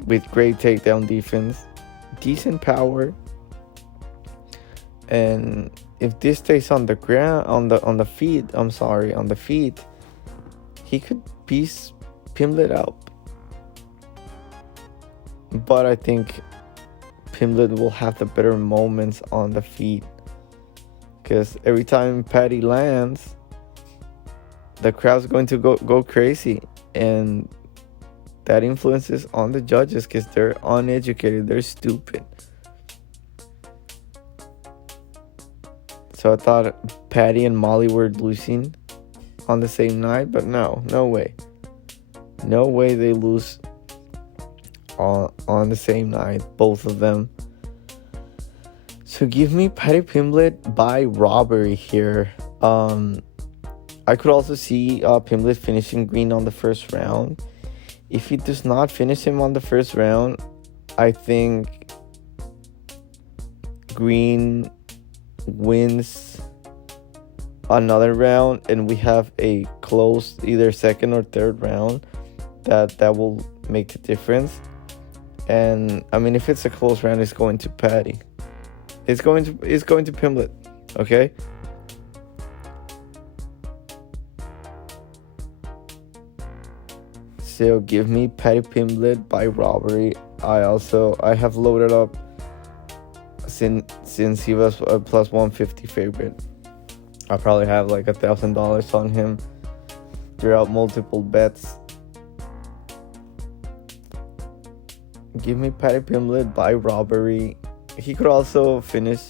with great takedown defense, decent power, and if this stays on the ground, on the feet, he could piece Pimblett out. But I think Pimblett will have the better moments on the feet, because every time Paddy lands, the crowd's going to go crazy, and that influences on the judges because they're uneducated, they're stupid. So I thought Paddy and Molly were losing on the same night, but no way. No way they lose on the same night, both of them. So give me Paddy Pimblett by robbery here. I could also see Pimblett finishing Green on the first round. If he does not finish him on the first round, I think Green wins another round and we have a close either second or third round. that will make the difference. And I mean, if it's a close round, it's going to Paddy. It's going to Pimblett. Okay. So give me Paddy Pimblett by robbery. I have loaded up since he was a plus 150 favorite. I probably have like $1,000 on him throughout multiple bets. Give me Paddy Pimblett by robbery. He could also finish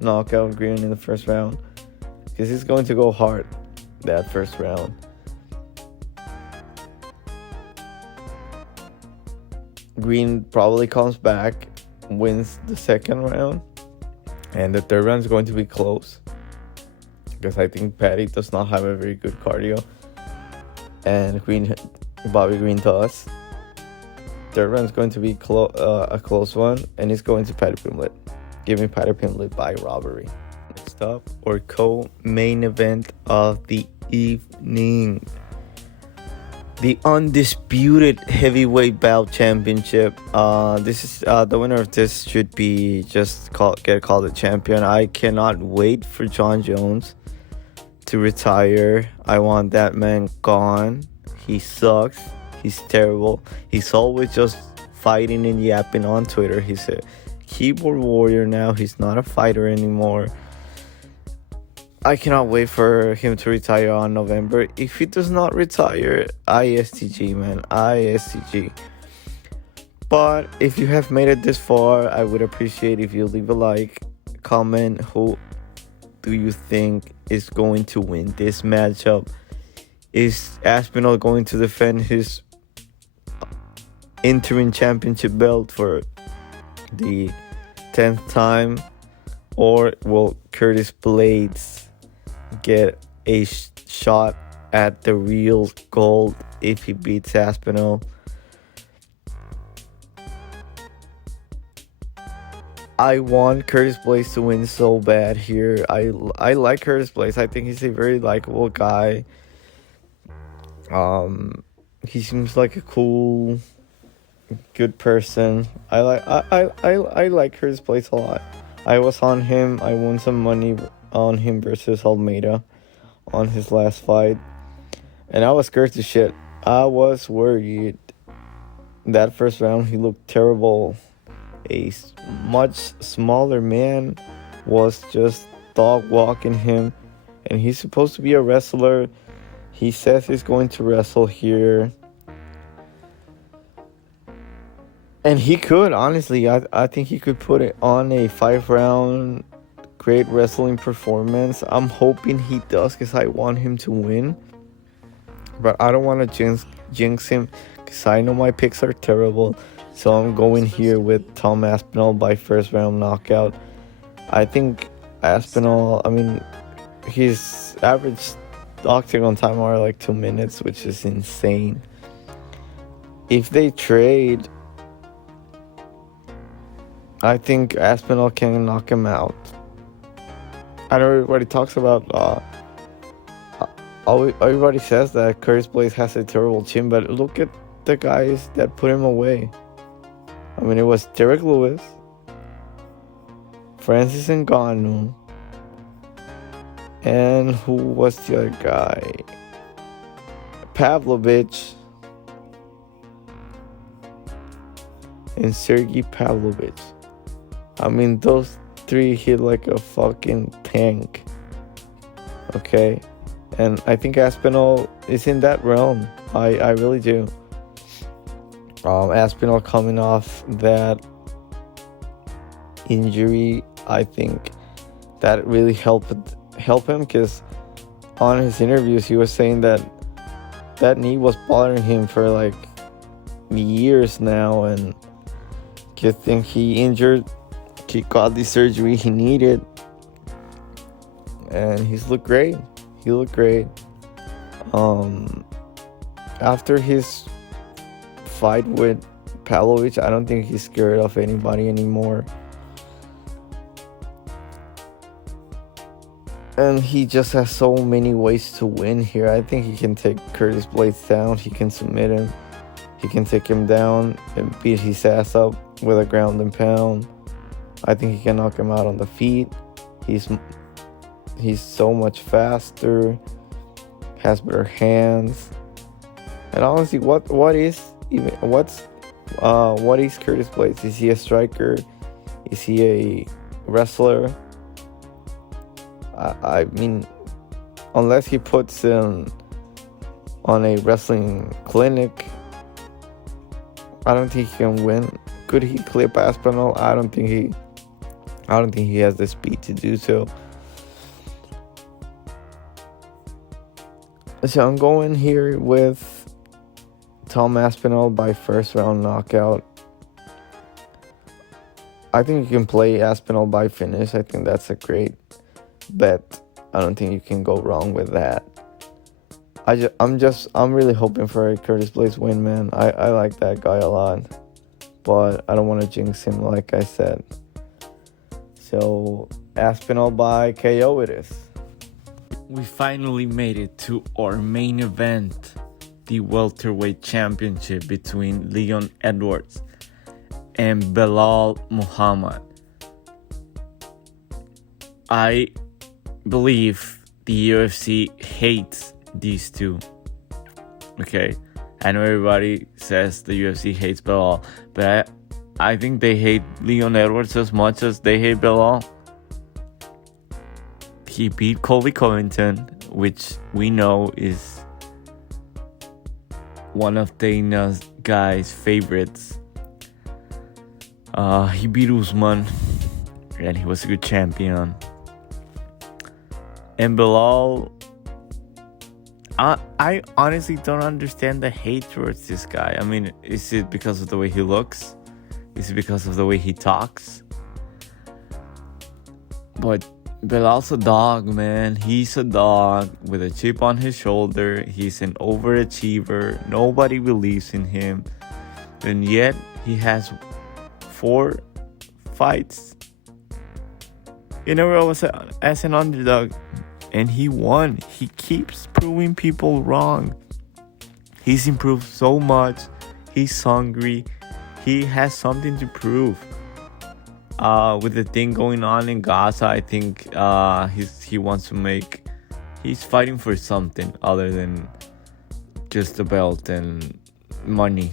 knockout Green in the first round, because he's going to go hard that first round. Green probably comes back, wins the second round, and the third round is going to be close, because I think Paddy does not have a very good cardio, and Bobby Green does. Third round is going to be a close one, and it's going to Paddy Pimblett. Give me Paddy Pimblett by robbery. Next up, our co-main event of the evening, the undisputed heavyweight bout championship. This is the winner of this should be get called a champion. I cannot wait for Jon Jones to retire. I want that man gone. He sucks. He's terrible. He's always just fighting and yapping on Twitter. He's a keyboard warrior now. He's not a fighter anymore. I cannot wait for him to retire on November. If he does not retire, ISTG, man. ISTG. But if you have made it this far, I would appreciate if you leave a like, comment who do you think is going to win this matchup. Is Aspinall going to defend his interim championship belt for the 10th time? Or will Curtis Blaydes get a shot at the real gold if he beats Aspinall? I want Curtis Blaydes to win so bad here. I like Curtis Blaydes. I think he's a very likable guy. He seems like a cool, good person. I like Curtis Blaydes a lot. I was on him. I won some money on him versus Almeida on his last fight, and I was scared to shit. I was worried. That first round, he looked terrible. A much smaller man was just dog walking him, and he's supposed to be a wrestler. He says he's going to wrestle here, and he could, honestly. I think he could put it on a 5-round great wrestling performance. I'm hoping he does, because I want him to win, but I don't want to jinx him, because I know my picks are terrible. So I'm going here with Tom Aspinall by first round knockout. I think Aspinall, his average octagon time are like 2 minutes, which is insane. If they trade, I think Aspinall can knock him out. I know everybody talks about, everybody says that Curtis Blaydes has a terrible chin, but look at the guys that put him away. It was Derek Lewis, Francis Ngannou, and who was the other guy? Pavlovich and Sergey Pavlovich. Those three hit like a fucking tank. Okay? And I think Aspinall is in that realm. I really do. Aspinall coming off that injury, I think that really helped him, because on his interviews he was saying that knee was bothering him for like years now, and good thing he got the surgery he needed, and he's looked great. He looked great. After his fight with Pavlovich, I don't think he's scared of anybody anymore. And he just has so many ways to win here. I think he can take Curtis Blaydes down. He can submit him. He can take him down and beat his ass up with a ground and pound. I think he can knock him out on the feet. He's so much faster. Has better hands. And honestly, what is Curtis Blaydes? Is he a striker? Is he a wrestler? I mean, unless he puts him on a wrestling clinic, I don't think he can win. Could he clip Aspinall? I don't think he has the speed to do so. So I'm going here with Tom Aspinall by first round knockout. I think you can play Aspinall by finish. I think that's a great bet. I don't think you can go wrong with that. I'm really hoping for a Curtis Blaydes win, man. I like that guy a lot, but I don't want to jinx him, like I said. So Aspinall by KO it is. We finally made it to our main event, the welterweight championship between Leon Edwards and Belal Muhammad. I believe the UFC hates these two. Okay, I know everybody says the UFC hates Belal, but I think they hate Leon Edwards as much as they hate Belal. He beat Colby Covington, which we know is one of Dana's guys' favorites. He beat Usman, and he was a good champion. And Belal, I honestly don't understand the hate towards this guy. I mean, is it because of the way he looks? Is it because of the way he talks? But Belal's a dog, man. He's a dog with a chip on his shoulder. He's an overachiever. Nobody believes in him. And yet, he has 4 fights in a row as an underdog. And he won. He keeps proving people wrong. He's improved so much. He's hungry. He has something to prove. With the thing going on in Gaza, I think he wants to make... He's fighting for something other than just the belt and money.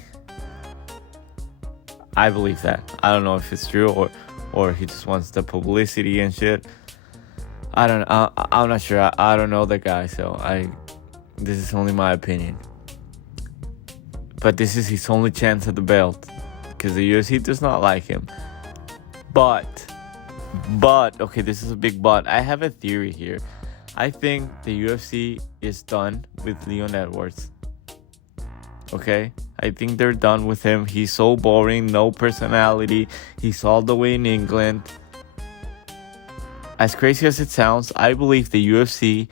I believe that. I don't know if it's true or he just wants the publicity and shit. I'm not sure. I don't know the guy, so this is only my opinion. But this is his only chance at the belt, because the UFC does not like him. But, okay, this is a big but. I have a theory here. I think the UFC is done with Leon Edwards. Okay? I think they're done with him. He's so boring, no personality. He's all the way in England. As crazy as it sounds, I believe the UFC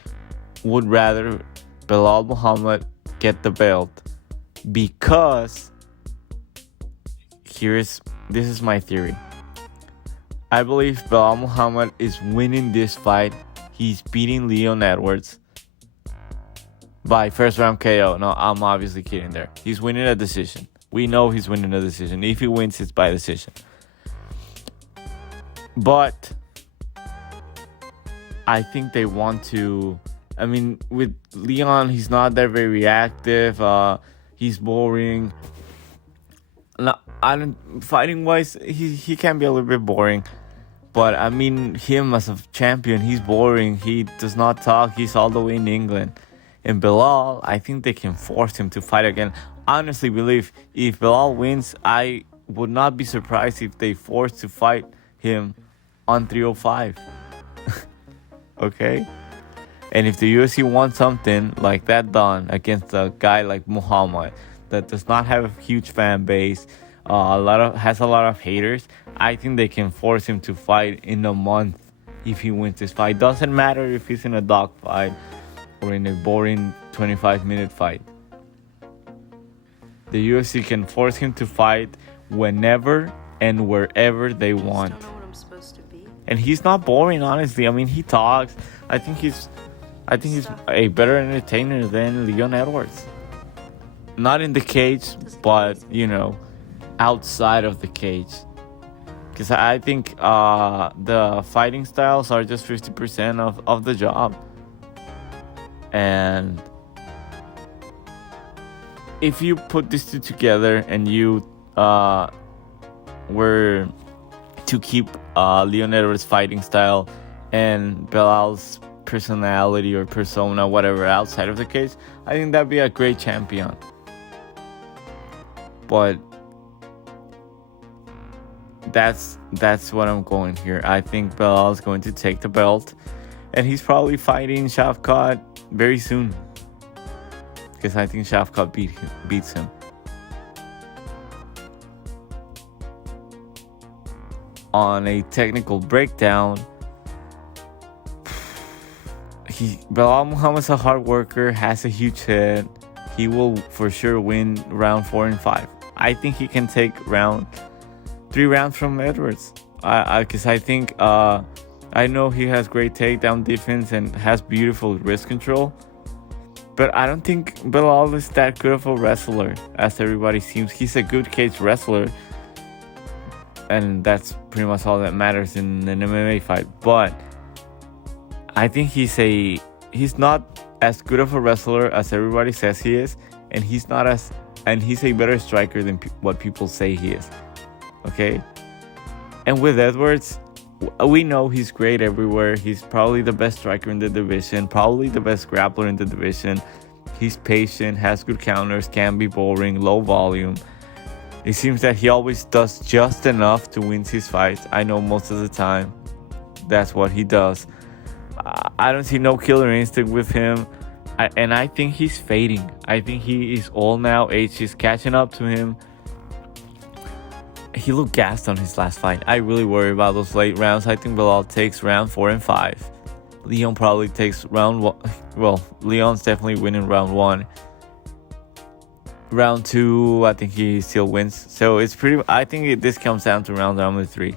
would rather Belal Muhammad get the belt, because this is my theory. I believe Belal Muhammad is winning this fight. He's beating Leon Edwards by first round KO. No, I'm obviously kidding there. He's winning a decision. We know he's winning a decision. If he wins, it's by decision. But I think they want to... I mean, with Leon, he's not that very reactive. He's boring. No, fighting wise, he can be a little bit boring. But I mean, him as a champion, he's boring. He does not talk. He's all the way in England. And Belal, I think they can force him to fight again. Honestly, believe if Belal wins, I would not be surprised if they force to fight him on 305. Okay? And if the UFC wants something like that done against a guy like Muhammad that does not have a huge fan base, has a lot of haters, I think they can force him to fight in a month if he wins this fight. Doesn't matter if he's in a dog fight or in a boring 25-minute fight. The UFC can force him to fight whenever and wherever they want. Don't know what I'm supposed to be. and he's not boring. Honestly, I mean, he talks. I think he's a better entertainer than Leon Edwards. Not in the cage, but outside of the cage. Because I think the fighting styles are just 50% of the job. And if you put these two together and you were to keep Leon Edwards' fighting style and Belal's personality or persona, whatever, outside of the cage, I think that'd be a great champion. But that's what I'm going here. I think Belal is going to take the belt, and he's probably fighting Shavkat very soon, because I think Shavkat beats him. On a technical breakdown, Belal Muhammad's a hard worker, has a huge head. He will for sure win round 4 and 5. I think he can take 3 rounds from Edwards. Because I think I know he has great takedown defense and has beautiful wrist control, but I don't think Belal is that good of a wrestler as everybody seems. He's a good cage wrestler, and that's pretty much all that matters in an MMA fight. But I think he's not as good of a wrestler as everybody says he is, and he's a better striker than what people say he is. Okay? And with Edwards, we know he's great everywhere. He's probably the best striker in the division, probably the best grappler in the division. He's patient, has good counters, can be boring, low volume. It seems that he always does just enough to win his fights. I know most of the time that's what he does. I don't see no killer instinct with him. And I think he's fading. I think he is old now. Age is catching up to him. He looked gassed on his last fight. I really worry about those late rounds. I think Belal takes round 4 and 5. Leon probably takes round 1. Well, Leon's definitely winning round 1. Round 2, I think he still wins. So I think this comes down to round number 3.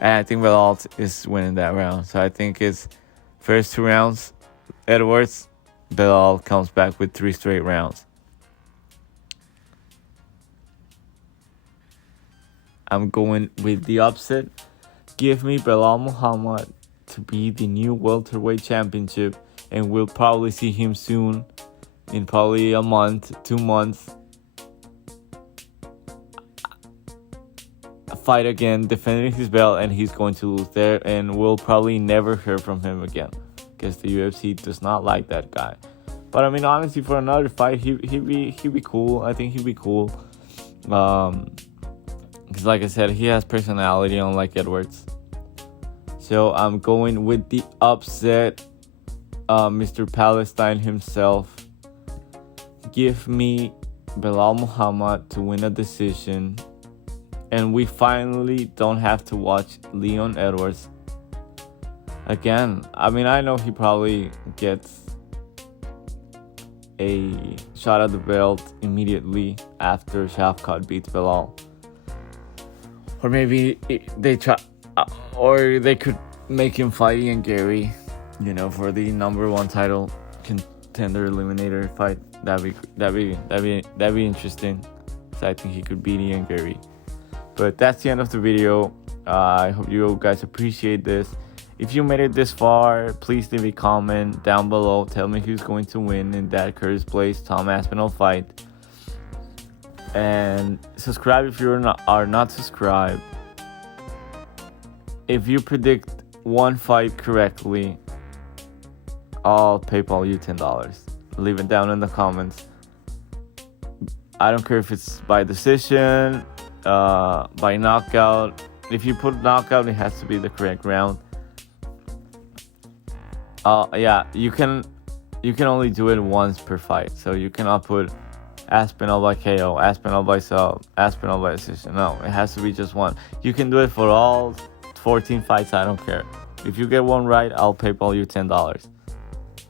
And I think Belal is winning that round. So I think it's first 2 rounds, Edwards. Belal comes back with 3 straight rounds. I'm going with the upset. Give me Belal Muhammad to be the new welterweight championship, and we'll probably see him soon, in probably a month, 2 months. Fight again, defending his belt, and he's going to lose there, and we'll probably never hear from him again, because the UFC does not like that guy. But I mean, honestly, for another fight, he'd be cool. I think he'd be cool. Because like I said, he has personality, unlike Edwards. So I'm going with the upset. Mr. Palestine himself. Give me Belal Muhammad to win a decision. And we finally don't have to watch Leon Edwards again. I mean, I know he probably gets a shot at the belt immediately after Shavkat beats Belal. Or maybe they try, or they could make him fight Ian Gary, for the number 1 title contender eliminator fight. That'd be interesting. So I think he could beat Ian Gary. But that's the end of the video. I hope you guys appreciate this. If you made it this far, please leave a comment down below. Tell me who's going to win in that Curtis Blaydes Tom Aspinall fight. And subscribe if you are not subscribed. If you predict one fight correctly, I'll PayPal you $10. Leave it down in the comments. I don't care if it's by decision, by knockout. If you put knockout, it has to be the correct round. You can only do it once per fight. So you cannot put Aspinall by KO, Aspinall by sub, Aspinall by decision. No, it has to be just one. You can do it for all 14 fights, I don't care. If you get one right, I'll PayPal you $10.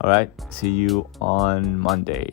Alright, see you on Monday.